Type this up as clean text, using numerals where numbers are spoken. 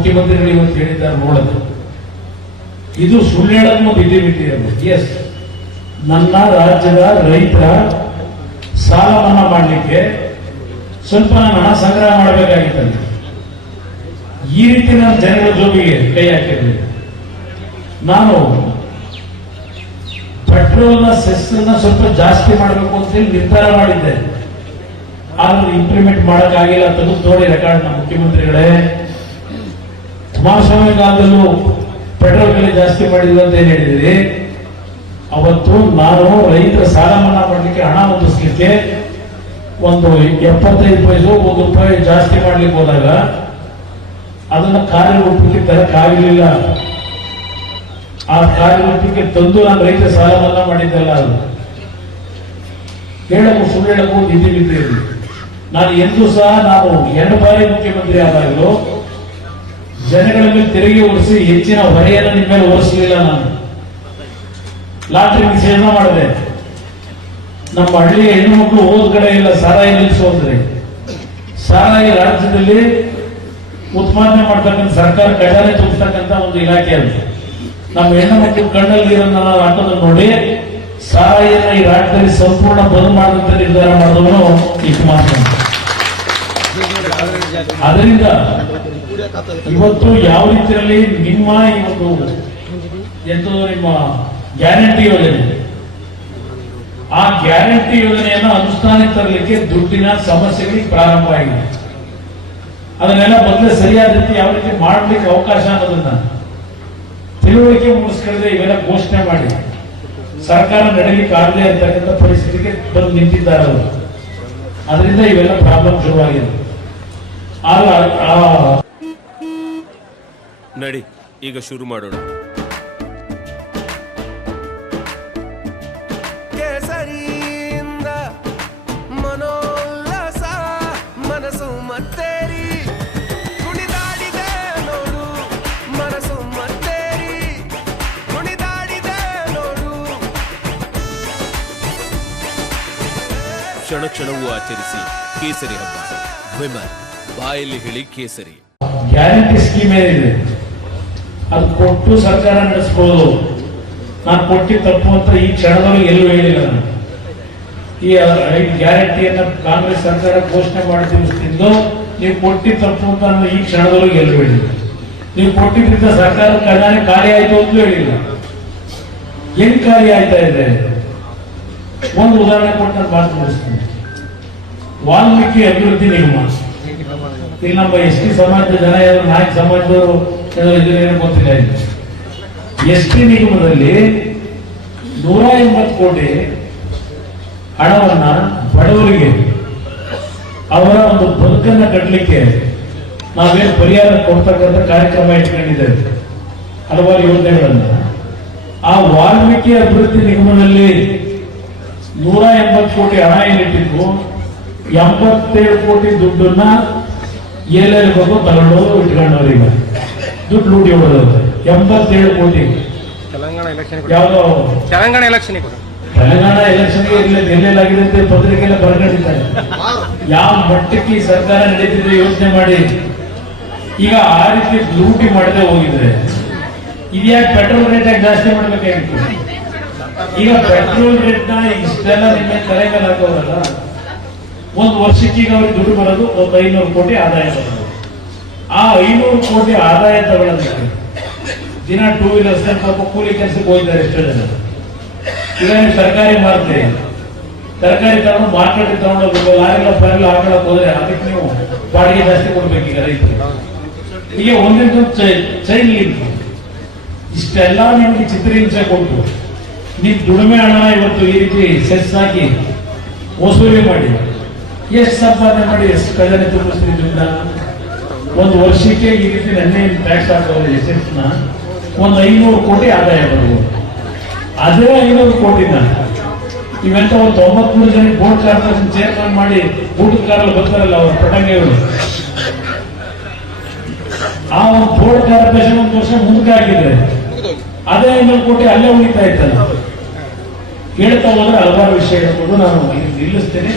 ಮುಖ್ಯಮಂತ್ರಿಗಳು ಇವತ್ತು ಹೇಳಿದ್ದಾರೆ ನೋಡೋದು. ಇದು ಸುಳ್ಳು ಹೇಳೋದು ಒಂದು ಇದಿಮಿಟಿ ಅದು. ಎಸ್, ನನ್ನ ರಾಜ್ಯದ ರೈತರ ಸಾಲ ಮನ್ನಾ ಮಾಡಲಿಕ್ಕೆ ಸ್ವಲ್ಪ ನಾನು ಹಣ ಸಂಗ್ರಹ ಮಾಡಬೇಕಾಗಿತ್ತಂತೆ. ಈ ರೀತಿ ನಾನು ಜನಗಳ ಜೋಬಿಗೆ ಕೈ ಹಾಕಿರಲಿಲ್ಲ. ನಾನು ಪೆಟ್ರೋಲ್ನ ಸೆಸ್ಸನ್ನ ಸ್ವಲ್ಪ ಜಾಸ್ತಿ ಮಾಡಬೇಕು ಅಂತ ಹೇಳಿ ನಿರ್ಧಾರ ಮಾಡಿದ್ದೆ. ಆದ್ರೂ ಇಂಪ್ಲಿಮೆಂಟ್ ಮಾಡಕ್ಕಾಗಿಲ್ಲ. ತೆಗೆದು ನೋಡಿ ರೆಕಾರ್ಡ್ ನಮ್ಮ ಮುಖ್ಯಮಂತ್ರಿಗಳೇ. ಕುಮಾರಸ್ವಾಮಿ ಕಾಲದಲ್ಲೂ ಪೆಟ್ರೋಲ್ ಬೆಲೆ ಜಾಸ್ತಿ ಮಾಡಿದ್ರು ಅಂತ ಏನ್ ಹೇಳಿದ್ರಿ? ಅವತ್ತು ನಾನು ರೈತರ ಸಾಲ ಮನ್ನಾ ಮಾಡಲಿಕ್ಕೆ ಹಣ ಹೊಂದಿಸ್ಲಿಕ್ಕೆ ಒಂದು 75 ಪೈಸೆ ₹1 ಜಾಸ್ತಿ ಮಾಡ್ಲಿಕ್ಕೆ ಹೋದಾಗ ಅದನ್ನ ಕಾರ್ಯರೂಪಕ್ಕೆ ತರಕ್ಕಾಗಲಿಲ್ಲ. ಆ ಕಾರ್ಯರೂಪಕ್ಕೆ ತಂದು ನಾನು ರೈತರ ಸಾಲ ಮನ್ನಾ ಮಾಡಿದ್ದಲ್ಲ. ಅದು ಹೇಳಕ್ಕೂ ಸುಳ್ಳು ಹೇಳಕ್ಕೂ ನಿಧಿ ಇರಲಿ. ನಾನು ಎಂದೂ ಸಹ ನಾನು 2 ಬಾರಿ ಮುಖ್ಯಮಂತ್ರಿ ಆದಾಗಲೂ ಜನಗಳ ಮೇಲೆ ತೆರಿಗೆ ಹೊರಿಸಿ ಹೆಚ್ಚಿನ ಹೊರೆಯನ್ನು ನಿಮ್ಮ ಮೇಲೆ ಹೊರಿಸಲಿಲ್ಲ. ನಾನು ಲಾಟರಿ ನಿಷೇಧ ಮಾಡಿದೆ. ನಮ್ಮ ಹಳ್ಳಿಯ ಹೆಣ್ಣು ಮಕ್ಕಳು ಹೋದ ಕಡೆ ಇಲ್ಲ ಸಾರಾಯಿ ನಿಲ್ಲಿಸೋದ್ರೆ. ಸಾರಾಯಿ ರಾಜ್ಯದಲ್ಲಿ ಉತ್ಪಾದನೆ ಮಾಡ್ತಕ್ಕಂಥ ಸರ್ಕಾರ ಖಜಾನೆ ತುಂಬತಕ್ಕಂಥ ಒಂದು ಇಲಾಖೆ ಅದು. ನಮ್ಮ ಹೆಣ್ಣು ಮಕ್ಕಳು ಕಣ್ಣಲ್ಲಿ ನೀರನ್ನ ಹಾಕೋದನ್ನು ನೋಡಿ ಸಾರಾಯಿಯನ್ನ ಈ ರಾಜ್ಯದಲ್ಲಿ ಸಂಪೂರ್ಣ ಬಂದ್ ಮಾಡುವಂತ ನಿರ್ಧಾರ ಮಾಡಿದವನು ಈ ಕುಮಾರಸ್ವಾಮಿ. ಅದರಿಂದ ಇವತ್ತು ಯಾವ ರೀತಿಯಲ್ಲಿ ನಿಮ್ಮ ಇವತ್ತು ನಿಮ್ಮ ಗ್ಯಾರಂಟಿ ಯೋಜನೆ, ಆ ಗ್ಯಾರಂಟಿ ಯೋಜನೆಯನ್ನ ಅನುಷ್ಠಾನಕ್ಕೆ ತರಲಿಕ್ಕೆ ದುಡ್ಡಿನ ಸಮಸ್ಯೆಗಳಿಗೆ ಪ್ರಾರಂಭ ಆಗಿದೆ. ಅದನ್ನೆಲ್ಲ ಮೊದಲೇ ಸರಿಯಾದ ರೀತಿ ಯಾವ ರೀತಿ ಮಾಡಲಿಕ್ಕೆ ಅವಕಾಶ ಅನ್ನೋದನ್ನ ತಿಳುವಳಿಕೆ ಮೂಡಿಸ್ಕೊಳ್ಳದೆ ಇವೆಲ್ಲ ಘೋಷಣೆ ಮಾಡಿ ಸರ್ಕಾರ ನಡೆಯಲಿಕ್ಕೆ ಆಗದೆ ಇರ್ತಕ್ಕಂಥ ಪರಿಸ್ಥಿತಿಗೆ ಬಂದು ನಿಂತಿದ್ದಾರೆ ಅವರು. ಅದರಿಂದ ಇವೆಲ್ಲ ಪ್ರಾಬ್ಲಮ್ ಶುರುವಾಗಿದೆ. ನಡಿ ಈಗ ಶುರು ಮಾಡೋಣ. ಕೇಸರಿಯಿಂದ ಮನೋಲ್ಲಾಸ ಮನಸ್ಸು ಮತ್ತೇರಿ ಕುಣಿದಾಡಿದೆ ನೋಡು, ಮನಸ್ಸು ಮತ್ತೇರಿ ಕುಣಿದಾಡಿದೆ ನೋಡು. ಕ್ಷಣ ಕ್ಷಣವೂ ಆಚರಿಸಿ ಕೇಸರಿ ಹಬ್ಬ. ವಿಮಲ್ ಬಾಯಲ್ಲಿ ಹೇಳಿ ಕೇಸರಿ. ಗ್ಯಾರಂಟಿ ಸ್ಕೀಮ್ ಏನಿದೆ ಅದು ಕೊಟ್ಟು ಸರ್ಕಾರ ನಡೆಸಬಹುದು. ನಾನು ಕೊಟ್ಟಿದ್ದು ತಪ್ಪು ಅಂತ ಈ ಕ್ಷಣದೊಳಗೆ ಎಲ್ಲೂ ಹೇಳಿಲ್ಲ. ನಾನು ಈ ಗ್ಯಾರಂಟಿಯನ್ನ ಕಾಂಗ್ರೆಸ್ ಸರ್ಕಾರ ಘೋಷಣೆ ಮಾಡಿ ತಿಳಿಸ್ತಿದ್ದು ನೀವು ಕೊಟ್ಟಿದ್ದು ತಪ್ಪು ಅಂತ ನಾನು ಈ ಕ್ಷಣದೊಳಗೆ ಎಲ್ಲೂ ಹೇಳಿಲ್ಲ. ನೀವು ಕೊಟ್ಟಿದ್ರಿಂದ ಸರ್ಕಾರ ಖಜಾನೆ ಖಾಲಿ ಆಯ್ತು ಅಂತಲೂ ಹೇಳಿಲ್ಲ. ಹೆಂಗ್ ಖಾಲಿ ಆಯ್ತಾ ಇದೆ? ಒಂದು ಉದಾಹರಣೆ ಕೊಟ್ಟು ನಾನು ಮಾತು ಮುಗಿಸ್ತೀನಿ. ವಾಲ್ಮೀಕಿ ಅಭಿವೃದ್ಧಿ ನಿಗಮ, ಇಲ್ಲಿ ನಮ್ಮ ಎಸ್ ಟಿ ಸಮಾಜದ ಜನ ನಾಯಕ ಸಮಾಜದವರು ಇದನ್ನೇನು ಗೊತ್ತಿಲ್ಲ. ಎಸ್ ಟಿ ನಿಗಮದಲ್ಲಿ 180 ಕೋಟಿ ಹಣವನ್ನ ಬಡವರಿಗೆ ಅವರ ಒಂದು ಬದುಕನ್ನ ಕಟ್ಟಲಿಕ್ಕೆ ನಾವೇನು ಪರಿಹಾರ ಕೊಡ್ತಕ್ಕಂಥ ಕಾರ್ಯಕ್ರಮ ಇಟ್ಕೊಂಡಿದ್ದೇವೆ, ಹಲವಾರು ಯೋಜನೆಗಳನ್ನ. ಆ ವಾಲ್ಮೀಕಿ ಅಭಿವೃದ್ಧಿ ನಿಗಮದಲ್ಲಿ 180 ಕೋಟಿ ಹಣ ಏನಿಟ್ಟಿದ್ವು, 87 ಕೋಟಿ ದುಡ್ಡನ್ನ ಎಲ್ಲೆಲ್ಲಿ ಬಂದು ತಗೊಂಡೋದು ಇಟ್ಕೊಂಡವ್ರು. ಈಗ ದುಡ್ಡು ಲೂಟಿ ಹೊಡೆದವ್ರು 87 ಕೋಟಿ. ಯಾವ್ದೋ ತೆಲಂಗಾಣ ಎಲೆಕ್ಷನ್ಗೆ ಎಲ್ಲೆಲ್ಲಾಗಿದೆ ಅಂತ ಪತ್ರಿಕೆಲ್ಲ ಬರ್ಕೊಂಡಿದ್ದಾರೆ. ಯಾವ ಮಟ್ಟಕ್ಕೆ ಈ ಸರ್ಕಾರ ನಡೀತಿದ್ರೆ ಯೋಚನೆ ಮಾಡಿ. ಈಗ ಆ ರೀತಿ ಲೂಟಿ ಮಾಡದೆ ಹೋಗಿದ್ರೆ ಇದ್ಯಾಕೆ ಪೆಟ್ರೋಲ್ ರೇಟ್ ಯಾಕೆ ಜಾಸ್ತಿ ಮಾಡ್ಬೇಕಾಗಿತ್ತು? ಈಗ ಪೆಟ್ರೋಲ್ ರೇಟ್ ನ ಇಷ್ಟೆಲ್ಲ ನಿನ್ನೆ ತಲೆ ಮೇಲೆ ಹಾಕೋರಲ್ಲ, ಒಂದು ವರ್ಷಕ್ಕೆ ಈಗ ಅವ್ರಿಗೆ ದುಡ್ಡು ಬರೋದು ಒಂದು 500 ಕೋಟಿ ಆದಾಯ ಬರೋದು. ಆ 500 ಕೋಟಿ ಆದಾಯ ತಗೊಳ್ಳೋದಕ್ಕೆ ದಿನ 2 ವೀಲರ್ಸ್ ಪಾಪ ಕೂಲಿ ಕೆಲಸಕ್ಕೆ ಹೋಗಿದ್ದಾರೆ ಎಷ್ಟೋ ಜನ. ಈಗ ನೀವು ತರಕಾರಿ ಮಾರ್ತೀರಿ, ತರಕಾರಿ ತಗೊಂಡು ಮಾರ್ಕೆಟ್ ತಗೊಂಡೋಗ್ಬೇಕು, ಲಾರಿಲ್ಲ ಫಾರಿಲ್ಲ ಹಾಕೊಳ್ಳಕ್ ಹೋದ್ರೆ ಅದಕ್ಕೆ ನೀವು ಬಾಡಿಗೆ ಜಾಸ್ತಿ ಕೊಡ್ಬೇಕು. ಈಗ ರೈತರು ಈಗ ಒಂದೊಂದು ಚೈನ್ ಲಿಂಕ್ ಇಷ್ಟೆಲ್ಲ ನಿಮಗೆ ಚಿತ್ರಹಿಂಸೆ ಕೊಟ್ಟು ನೀವು ದುಡಿಮೆ ಹಣ ಇವತ್ತು ಈ ರೀತಿ ಸೆಸ್ ಹಾಕಿ ವಸೂಲಿ ಮಾಡಿ ಎಷ್ಟು ಸಂಪಾದನೆ ಮಾಡಿ ಎಷ್ಟು ಖಜಾನೆ ತುಂಬಿಸ್ತಿದ್ರಿಂದ ಒಂದು ವರ್ಷಕ್ಕೆ ಈ ರೀತಿ ನೆನ್ನೆ ಟ್ಯಾಕ್ಸ್ ಹಾಕೋದು ಎಸ್ ನ ಒಂದು 500 ಕೋಟಿ ಆದಾಯ ಬರ್ಬೋದು. ಅದೇ 500 ಕೋಟಿನ ಇವೆಂತ ಒಂದು 93 ಜನ ಬೋರ್ಡ್ ಕಾರ್ಪೊರೇಷನ್ ಚೇರ್ಮನ್ ಮಾಡಿ ಊಟದ ಕಾರಲ್ಲಿ ಬರ್ತಾರಲ್ಲ ಅವ್ರ ಪಟಂಗಿಗಳು, ಆ ಒಂದು ಬೋರ್ಡ್ ಕಾರ್ಪೊರೇಷನ್ ಒಂದು ವರ್ಷ ಮುಂದಕ್ಕೆ ಹಾಕಿದ್ರೆ ಅದೇ 500 ಕೋಟಿ ಅಲ್ಲೇ ಉಳಿತಾ ಇತ್ತಲ್ಲ. ಹೇಳ್ತಾ ಹೋದ್ರೆ ಹಲವಾರು ವಿಷಯ ಹೇಳ್ಕೊಂಡು ನಾನು ನಿಲ್ಲಿಸ್ತೇನೆ.